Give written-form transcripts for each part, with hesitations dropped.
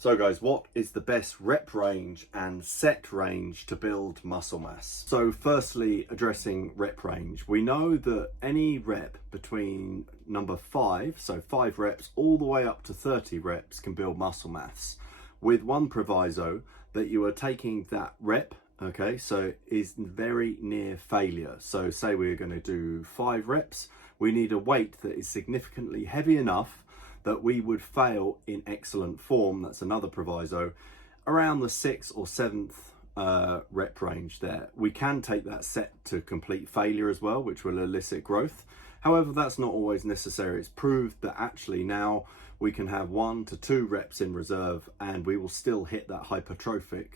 So guys, what is the best rep range and set range to build muscle mass? So firstly, addressing rep range. We know that any rep between number 5, so 5 reps, all the way up to 30 reps can build muscle mass, with one proviso that you are taking that rep, okay, so is very near failure. So say we're going to do 5 reps, we need a weight that is significantly heavy enough that we would fail in excellent form. That's another proviso, around the 6th or 7th rep range there. We can take that set to complete failure as well, which will elicit growth. However, that's not always necessary. It's proved that actually now we can have 1 to 2 reps in reserve and we will still hit that hypertrophic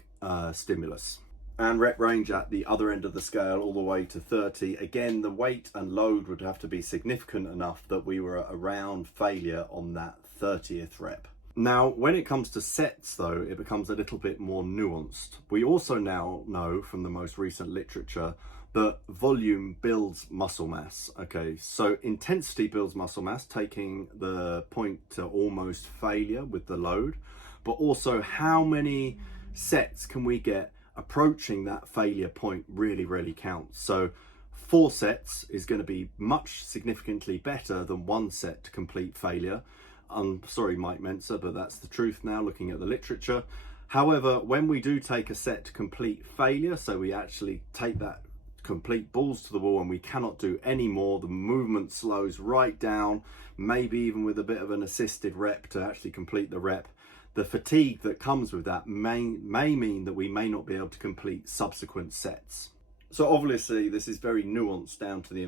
stimulus. And rep range at the other end of the scale, all the way to 30. Again, the weight and load would have to be significant enough that we were around failure on that 30th rep. Now, when it comes to sets though, it becomes a little bit more nuanced. We also now know from the most recent literature that volume builds muscle mass. Okay, so intensity builds muscle mass, taking the point to almost failure with the load, but also how many sets can we get approaching that failure point really counts. So 4 sets is going to be much significantly better than 1 set to complete failure. I'm sorry, Mike Mentzer, but that's the truth now looking at the literature. However, when we do take a set to complete failure, so we actually take that complete balls to the wall and we cannot do any more, the movement slows right down, maybe even with a bit of an assisted rep to actually complete the rep. The fatigue that comes with that may mean that we may not be able to complete subsequent sets. So obviously this is very nuanced down to the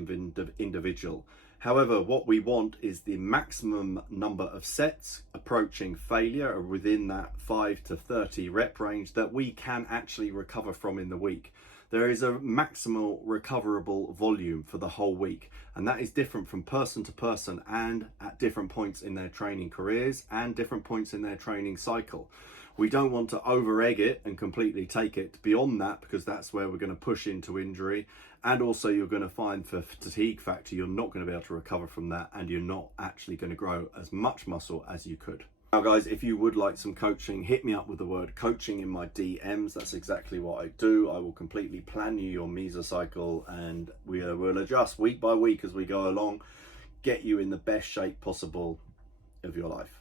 individual. However, what we want is the maximum number of sets approaching failure or within that 5 to 30 rep range that we can actually recover from in the week. There is a maximal recoverable volume for the whole week, and that is different from person to person and at different points in their training careers and different points in their training cycle. We don't want to over egg it and completely take it beyond that, because that's where we're going to push into injury, and also you're going to find for fatigue factor you're not going to be able to recover from that, and you're not actually going to grow as much muscle as you could. Now guys, if you would like some coaching, hit me up with the word coaching in my DMs. That's exactly what I do. I will completely plan you your mesocycle and we will adjust week by week as we go along, get you in the best shape possible of your life.